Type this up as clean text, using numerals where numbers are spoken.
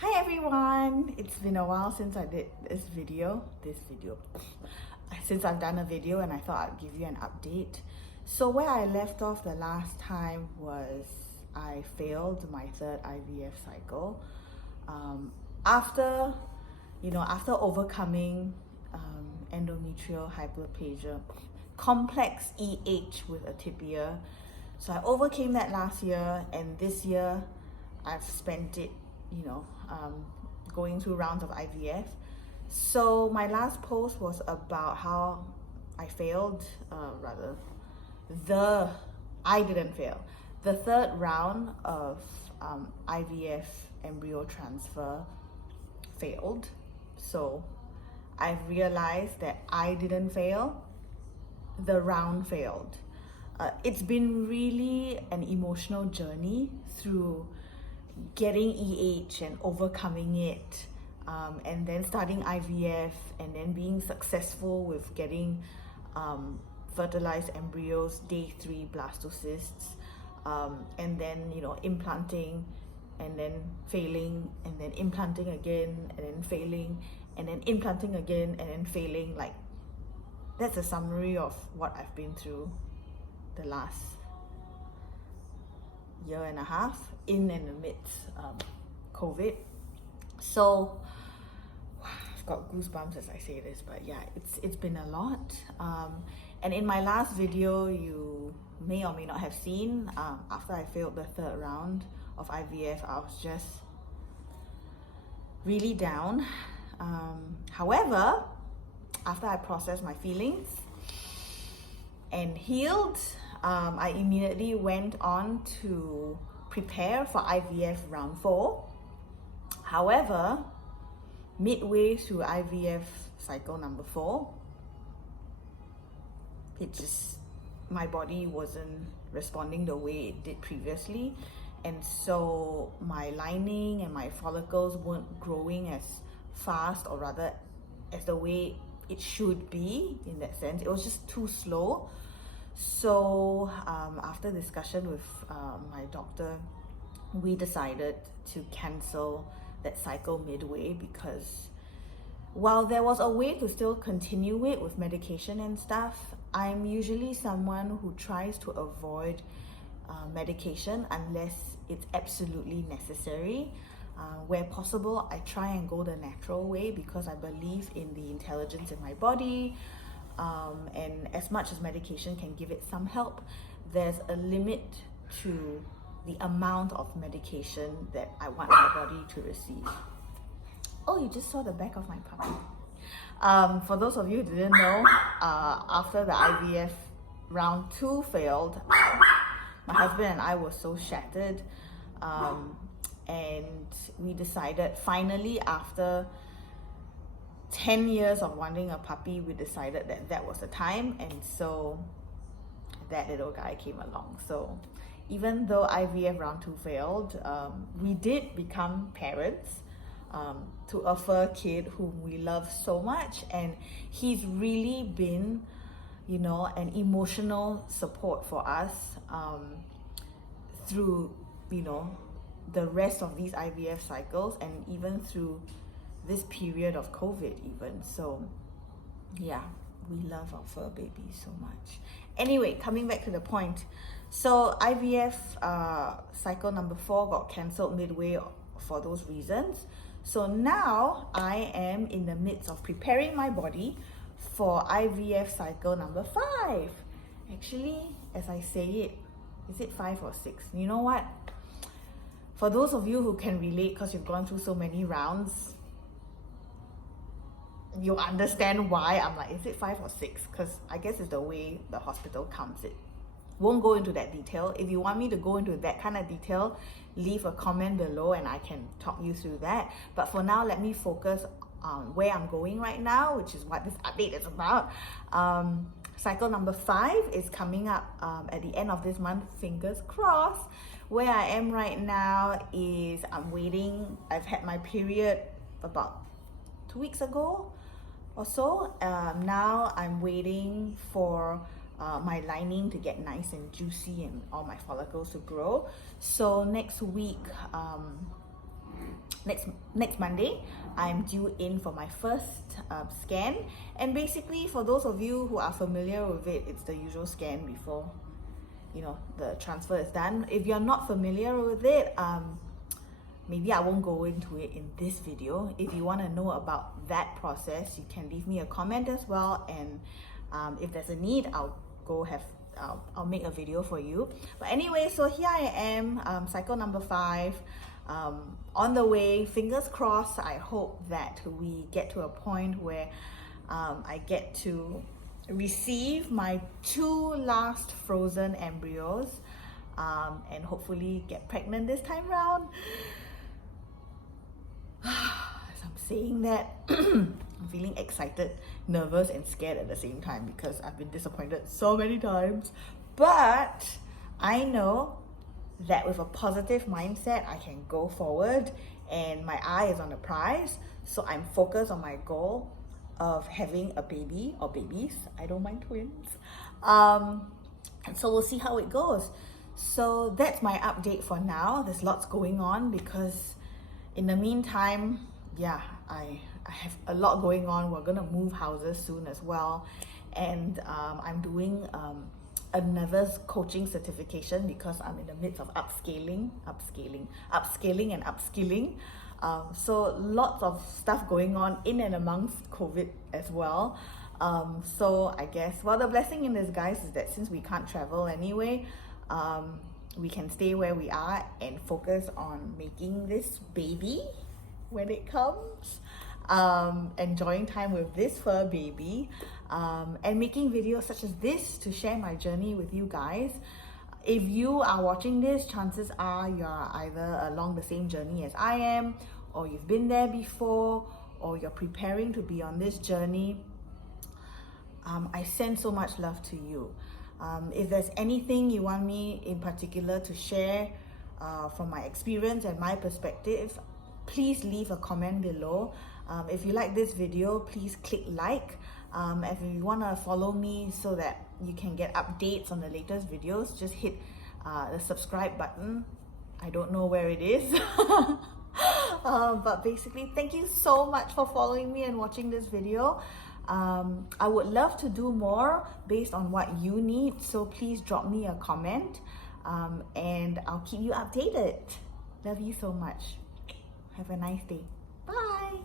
Hi everyone! It's been a while since I did this video. Since I've done a video, and I thought I'd give you an update. So where I left off the last time was I failed my third IVF cycle. After overcoming endometrial hyperplasia, complex EH with Atypia. So I overcame that last year, and this year I've spent it going through rounds of IVF. So my last post was about how I failed, I didn't fail. The third round of IVF embryo transfer failed. So I've realized that I didn't fail, the round failed. It's been really an emotional journey through getting EH and overcoming it, and then starting IVF, and then being successful with getting fertilized embryos, day 3 blastocysts, and then implanting, and then failing, and then implanting again, and then failing, and then implanting again, and then failing. Like, that's a summary of what I've been through the last year and a half in and amidst COVID. So I've got goosebumps as I say this, but yeah, it's been a lot. And in my last video, you may or may not have seen, after I failed the third round of IVF, I was just really down. However, after I processed my feelings and healed, I immediately went on to prepare for IVF round 4. However, midway through IVF cycle number 4, my body wasn't responding the way it did previously, and so my lining and my follicles weren't growing as fast, or rather as the way it should be. In that sense, it was just too slow. So after discussion with my doctor, we decided to cancel that cycle midway, because while there was a way to still continue it with medication and stuff, I'm usually someone who tries to avoid medication unless it's absolutely necessary. Where possible, I try and go the natural way, because I believe in the intelligence in my body. And as much as medication can give it some help, there's a limit to the amount of medication that I want my body to receive. Oh, you just saw the back of my puppy. For those of you who didn't know, after the IVF round 2 failed, my husband and I were so shattered, and we decided, finally, after 10 years of wanting a puppy, we decided that was the time, and so that little guy came along. So even though IVF round 2 failed, we did become parents to a fur kid whom we love so much, and he's really been an emotional support for us through the rest of these IVF cycles, and even through this period of COVID even. So yeah, we love our fur baby so much. Anyway, coming back to the point. So IVF cycle number 4 got cancelled midway for those reasons. So now I am in the midst of preparing my body for IVF cycle number 5. Actually, as I say it, is it 5 or 6? You know what? For those of you who can relate, because you've gone through so many rounds, you'll understand why I'm like, is it 5 or 6? Because I guess it's the way the hospital counts it. Won't go into that detail. If you want me to go into that kind of detail, leave a comment below and I can talk you through that. But for now, let me focus on where I'm going right now, which is what this update is about. Cycle number 5 is coming up at the end of this month, fingers crossed. Where I am right now is I'm waiting. I've had my period about 2 weeks ago or so. Now I'm waiting for my lining to get nice and juicy and all my follicles to grow. So next week next Monday, I'm due in for my first scan. And basically, for those of you who are familiar with it, it's the usual scan before, you know, the transfer is done. If you're not familiar with it, maybe I won't go into it in this video. If you want to know about that process, you can leave me a comment as well, and if there's a need, I'll make a video for you. But anyway, so here I am, cycle number 5, on the way. Fingers crossed. I hope that we get to a point where I get to receive my 2 last frozen embryos, and hopefully get pregnant this time around. As I'm saying that, I'm feeling excited, nervous, and scared at the same time because I've been disappointed so many times. But I know that with a positive mindset, I can go forward, and my eye is on the prize. So I'm focused on my goal of having a baby or babies. I don't mind twins. And so we'll see how it goes. So that's my update for now. There's lots going on because in the meantime, yeah, I have a lot going on. We're gonna move houses soon as well, and I'm doing another coaching certification because I'm in the midst of upscaling and upskilling. So lots of stuff going on in and amongst COVID as well. So I guess, well, the blessing in disguise is that since we can't travel anyway, we can stay where we are and focus on making this baby when it comes, enjoying time with this fur baby, and making videos such as this to share my journey with you guys. If you are watching this, chances are you're either along the same journey as I am, or you've been there before, or you're preparing to be on this journey. I send so much love to you. If there's anything you want me in particular to share from my experience and my perspective, please leave a comment below. If you like this video, please click like. If you want to follow me so that you can get updates on the latest videos, just hit the subscribe button. I don't know where it is. But basically, thank you so much for following me and watching this video. I would love to do more based on what you need, so please drop me a comment, and I'll keep you updated. Love you so much. Have a nice day. Bye.